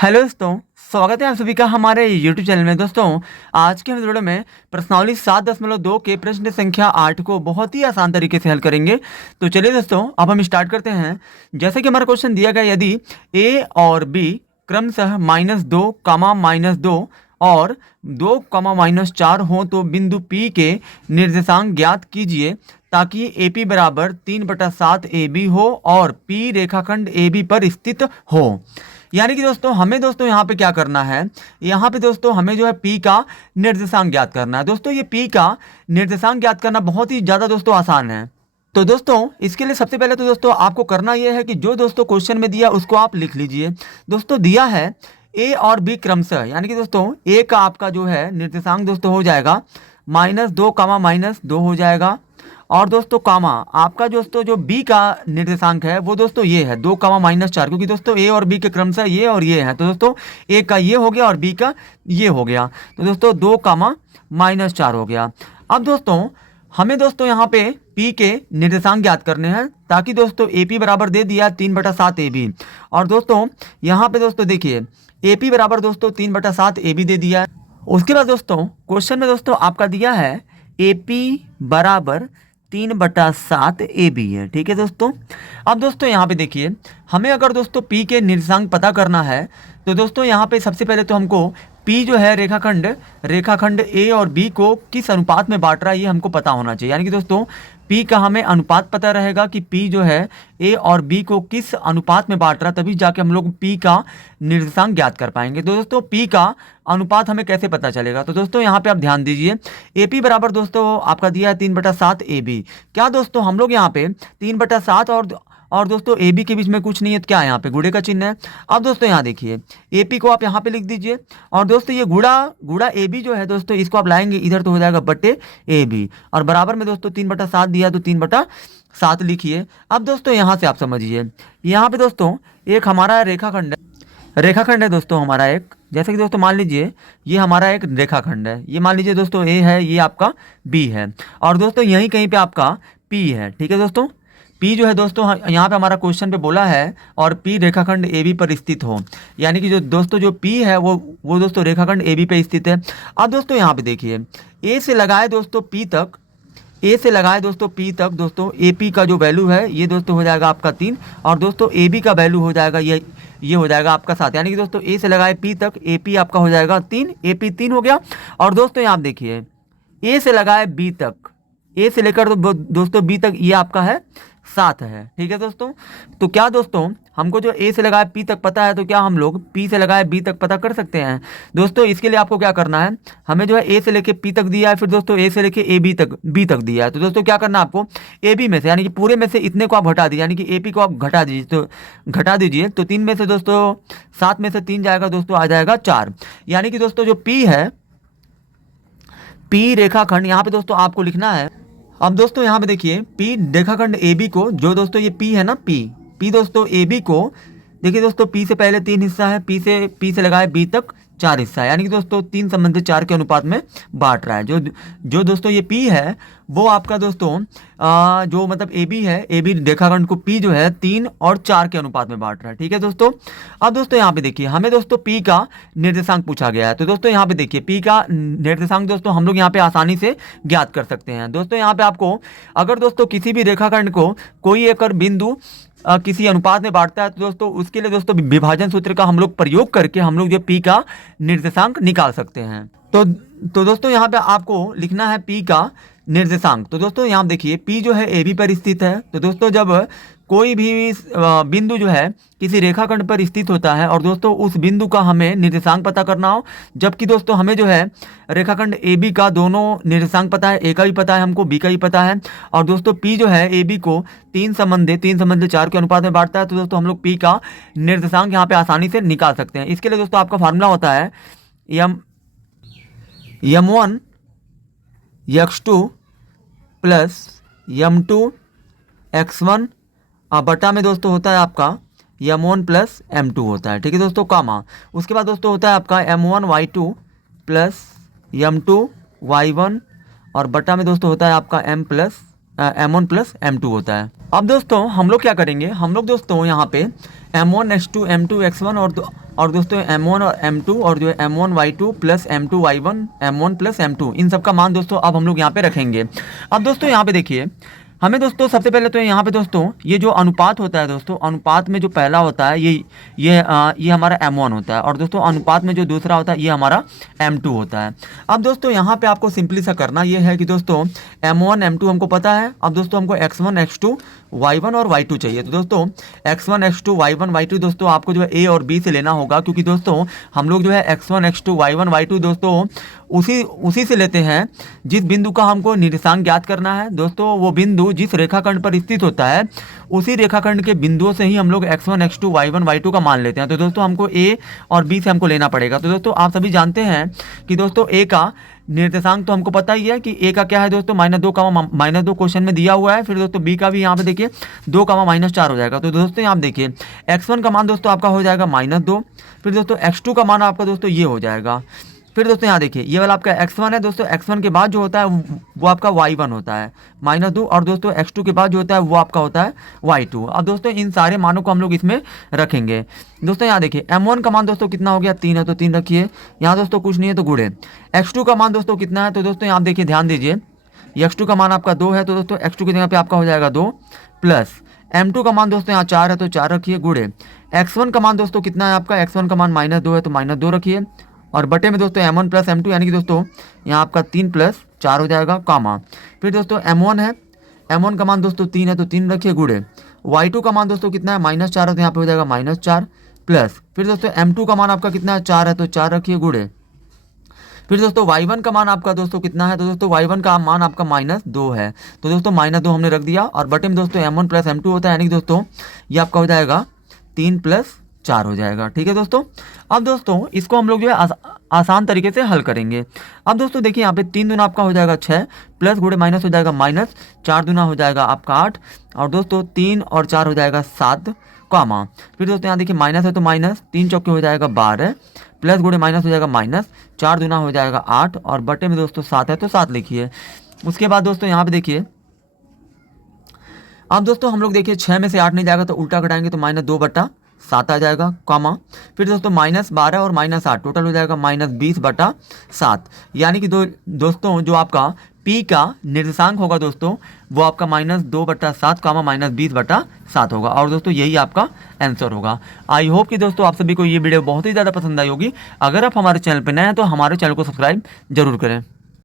Hello दोस्तों, स्वागत है आप सभी का हमारे YouTube चैनल में। दोस्तों, आज के हम वीडियो में प्रश्नावली 7.2 के प्रश्न संख्या 8 को बहुत ही आसान तरीके से हल करेंगे। तो चलिए दोस्तों, अब हम स्टार्ट करते हैं। जैसे कि हमारा क्वेश्चन दिया गया, यदि A और B क्रमशः -2, -2 और 2, -4 हो तो बिंदु P के निर्देशांक ज्ञात कीजिए ताकि AP बराबर 3/7 AB हो और P रेखाखंड AB पर स्थित हो। यानी कि दोस्तों हमें यहाँ पे क्या करना है, यहाँ पे दोस्तों हमें जो है P का निर्देशांक ज्ञात करना है। दोस्तों ये P का निर्देशांक ज्ञात करना बहुत ही ज़्यादा दोस्तों आसान है। तो दोस्तों इसके लिए सबसे पहले तो दोस्तों आपको करना यह है कि जो दोस्तों क्वेश्चन में दिया उसको आप लिख लीजिए। दोस्तों दिया है A और B क्रमशः, यानी कि दोस्तों A का आपका जो है निर्देशांक दोस्तों हो जाएगा -2, -2 हो जाएगा। और दोस्तों कामा आपका दोस्तों जो B का निर्देशांक है वो दोस्तों ये है 2, -4, क्योंकि दोस्तों A और B के क्रमशः ये और ये है। तो दोस्तों A का ये हो गया और B का ये हो गया। तो दोस्तों 2, -4 हो गया। अब दोस्तों हमें दोस्तों यहाँ पे P के निर्देशांक ज्ञात करने हैं, ताकि दोस्तों AP बराबर दे दिया 3/7 AB। और दोस्तों यहाँ पे दोस्तों देखिए AP बराबर दोस्तों 3/7 AB दे दिया है। उसके बाद दोस्तों क्वेश्चन में दोस्तों आपका दिया है AP बराबर 3/7 AB है। ठीक है दोस्तों। अब दोस्तों यहाँ पे देखिए हमें अगर दोस्तों P के निर्देशांक पता करना है तो दोस्तों यहाँ पे सबसे पहले तो हमको P जो है रेखाखंड A और B को किस अनुपात में बांट रहा है ये हमको पता होना चाहिए। यानी कि दोस्तों P का हमें अनुपात पता रहेगा कि P जो है A और B को किस अनुपात में बांट रहा है, तभी जाके हम लोग P का निर्देशांक ज्ञात कर पाएंगे। तो दोस्तों P का अनुपात हमें कैसे पता चलेगा, तो दोस्तों यहाँ पे आप ध्यान दीजिए। AP बराबर दोस्तों आपका दिया है 3/7 AB। क्या दोस्तों हम लोग यहाँ पे 3/7 और दोस्तों AB के बीच में कुछ नहीं है, तो क्या है यहाँ पे गुणे का चिन्ह है। अब दोस्तों यहाँ देखिए AP को आप यहाँ पे लिख दीजिए और दोस्तों ये गुड़ा AB जो है दोस्तों इसको आप लाएंगे इधर तो हो जाएगा बटे AB, और बराबर में दोस्तों 3/7 दिया तो 3/7 लिखिए। अब दोस्तों यहाँ से आप समझिए, यहाँ पे दोस्तों एक हमारा रेखाखंड है दोस्तों हमारा एक, जैसे कि दोस्तों मान लीजिए ये हमारा एक रेखाखंड है, ये मान लीजिए दोस्तों A है, ये आपका B है, और दोस्तों यहीं कहीं पे आपका P है। ठीक है दोस्तों, P जो है दोस्तों यहाँ पे हमारा क्वेश्चन पे बोला है और P रेखाखंड AB पर स्थित हो, यानी कि जो दोस्तों जो P है वो दोस्तों रेखाखंड AB पे स्थित है। अब दोस्तों यहाँ पे देखिए A से लगाए दोस्तों P तक, A से लगाए दोस्तों P तक दोस्तों AP का जो वैल्यू है ये दोस्तों हो जाएगा आपका 3, और दोस्तों AB का वैल्यू हो जाएगा ये हो जाएगा आपका 7। यानी कि दोस्तों A से लगाए P तक AP आपका हो जाएगा 3, AP 3 हो गया। और दोस्तों यहाँ आप देखिए A से लगाए B तक, A से लेकर तो दोस्तों B तक ये आपका है 7 है। ठीक है दोस्तों, तो क्या दोस्तों हमको जो A से लगाए P तक पता है, तो क्या हम लोग P से लगाए B तक पता कर सकते हैं। दोस्तों इसके लिए आपको क्या करना है, हमें जो है A से लेके P तक दिया है, फिर दोस्तों A से लेके B तक दिया है। तो दोस्तों क्या करना है आपको AB में से, यानी कि पूरे में से इतने को आप घटा दीजिए, यानी कि AP को आप घटा दीजिए तो 3 में से दोस्तों 7 में से 3 जाएगा दोस्तों, आ जाएगा 4। यानी कि दोस्तों जो P है, P रेखाखंड यहाँ पे दोस्तों आपको लिखना है। अब दोस्तों यहाँ पे देखिए P रेखाखंड AB को, जो दोस्तों ये P है ना, P दोस्तों AB को देखिए दोस्तों P से पहले 3 हिस्सा है, P से लगाए B तक 4 हिस्सा है, यानी कि दोस्तों 3 संबंधित 4 के अनुपात में बांट रहा है। जो दोस्तों ये P है वो आपका दोस्तों जो मतलब AB है, AB रेखाखंड को P जो है 3 और 4 के अनुपात में बांट रहा है। ठीक है दोस्तों। अब दोस्तों यहाँ पे देखिए हमें दोस्तों P का निर्देशांक पूछा गया है, तो दोस्तों यहाँ पे देखिए P का निर्देशांक दोस्तों हम लोग यहाँ पे आसानी से ज्ञात कर सकते हैं। दोस्तों यहाँ पे आपको अगर दोस्तों किसी भी रेखाखंड को कोई एक बिंदु किसी अनुपात में बांटता है, तो दोस्तों उसके लिए दोस्तों विभाजन सूत्र का हम लोग प्रयोग करके हम लोग जो P का निर्देशांक निकाल सकते हैं। तो दोस्तों यहाँ पे आपको लिखना है P का निर्देशांक। तो दोस्तों यहाँ देखिए P जो है AB पर स्थित है, तो दोस्तों जब कोई भी बिंदु जो है किसी रेखाखंड पर स्थित होता है और दोस्तों उस बिंदु का हमें निर्देशांक पता करना हो, जबकि दोस्तों हमें जो है रेखाखंड AB का दोनों निर्देशांक पता है, A का भी पता है हमको, B का भी पता है, और दोस्तों P जो है AB को 3 संबंधित 4 के अनुपात में बांटता है, तो दोस्तों हम लोग P का निर्देशांक यहाँ पे आसानी से निकाल सकते हैं। इसके लिए दोस्तों आपका फार्मूला होता है M1 x2 plus M2 x1 बटा में दोस्तों होता है आपका M1 प्लस M2 होता है। ठीक है दोस्तों, कामा उसके बाद दोस्तों होता है आपका M1 y2 plus M2 y1 और बटा में दोस्तों होता है आपका M plus M1 plus M2 होता है। अब दोस्तों हम लोग क्या करेंगे, हम लोग दोस्तों यहाँ पे M1 H2 M2 X1 और दोस्तों M1 और M2 और जो है M1 Y2 plus M2 Y1 M1 plus M2 इन सब का मान दोस्तों अब हम लोग यहाँ पे रखेंगे। अब दोस्तों यहाँ पे देखिए, हमें दोस्तों सबसे पहले तो यहाँ पे दोस्तों ये जो अनुपात होता है दोस्तों, अनुपात में जो पहला होता है ये हमारा M1 होता है और दोस्तों अनुपात में जो दूसरा होता है ये हमारा M2 होता है। अब दोस्तों यहाँ पे आपको सिंपली सा करना ये है कि दोस्तों M1 M2 हमको पता है। अब दोस्तों हमको X1 X2 Y1 और Y2 चाहिए। तो दोस्तों X1 X2 Y1 Y2 दोस्तों आपको जो है A और B से लेना होगा, क्योंकि दोस्तों हम लोग जो है X1 X2 Y1 Y2 दोस्तों उसी से लेते हैं जिस बिंदु का हमको निर्देशांक ज्ञात करना है। दोस्तों वो बिंदु जिस रेखाखंड पर स्थित होता है उसी रेखाखंड के बिंदुओं से ही हम लोग X1 X2 Y1 Y2 का मान लेते हैं। तो दोस्तों हमको A और B से हमको लेना पड़ेगा। तो दोस्तों आप सभी जानते हैं कि दोस्तों A का निर्देशांक तो हमको पता ही है कि A का क्या है दोस्तों -2 क्वेश्चन में दिया हुआ है। फिर दोस्तों B का भी यहाँ पे देखिए 2 -4 हो जाएगा। तो दोस्तों यहाँ देखिए X1 का मान दोस्तों आपका हो जाएगा -2। फिर दोस्तों X2 का मान आपका दोस्तों ये हो जाएगा। फिर दोस्तों यहाँ देखिए ये वाला आपका X1 है दोस्तों, X1 के बाद जो होता है वो आपका Y1 होता है -2 और दोस्तों X2 के बाद जो होता है वो आपका होता है Y2। अब दोस्तों इन सारे मानों को हम लोग इसमें रखेंगे। दोस्तों यहाँ देखिए M1 का मान दोस्तों कितना हो गया, 3 है तो 3 रखिए। यहाँ दोस्तों कुछ नहीं है तो गुणे। X2 का मान दोस्तों कितना है, तो दोस्तों यहाँ देखिए ध्यान दीजिए X2 का मान आपका 2 है। तो दोस्तों X2 की जगह पे आपका हो जाएगा 2 प्लस M2 का मान दोस्तों यहाँ 4 है तो 4 रखिए गुणे। X1 का मान दोस्तों कितना है आपका, X1 का मान -2 है तो -2 रखिए और बटे में दोस्तों M1 प्लस M2 यानी कि दोस्तों यहाँ आपका 3 प्लस 4 हो जाएगा कामा। फिर दोस्तों M1 है, M1 का मान दोस्तों 3 है तो 3 रखिए गुणे। Y2 का मान दोस्तों कितना है -4 है तो यहाँ पे हो जाएगा -4 प्लस। फिर दोस्तों M2 का मान आपका कितना है, 4 है तो 4 रखिए गुणे। फिर दोस्तों Y1 का मान आपका दोस्तों कितना है, तो दोस्तों Y1 का मान आपका -2 है। तो दोस्तों -2 हमने रख दिया और बटे में दोस्तों M1 प्लस M2 होता है यानी कि दोस्तों ये आपका हो जाएगा 3 प्लस 4 हो जाएगा। ठीक है दोस्तों। अब दोस्तों इसको हम लोग जो है आसान तरीके से हल करेंगे। अब दोस्तों देखिए यहाँ पे 3 दूना आपका हो जाएगा 6 प्लस गुणे माइनस हो जाएगा माइनस, 4 दूना हो जाएगा आपका 8 और दोस्तों 3 और 4 हो जाएगा 7 कामा। फिर दोस्तों यहाँ देखिए माइनस है तो माइनस, 3 चौके हो जाएगा 12 प्लस गुणे माइनस हो जाएगा माइनस, 4 दूना हो जाएगा 8 और बटे में दोस्तों 7 है तो 7 लिखिए। उसके बाद दोस्तों यहाँ पे देखिए अब दोस्तों हम लोग देखिए 6 में से 8 नहीं जाएगा तो उल्टा घटाएंगे तो -2/7 आ जाएगा कामा। फिर दोस्तों -12 और -8 टोटल हो जाएगा -20/7 यानी कि दोस्तों जो आपका P का निर्देशांक होगा दोस्तों वो आपका -2/7 कामा -20/7 होगा और दोस्तों यही आपका आंसर होगा। आई होप कि दोस्तों आप सभी को ये वीडियो बहुत ही ज़्यादा पसंद आई होगी। अगर आप हमारे चैनल पर नए हैं तो हमारे चैनल को सब्सक्राइब जरूर करें।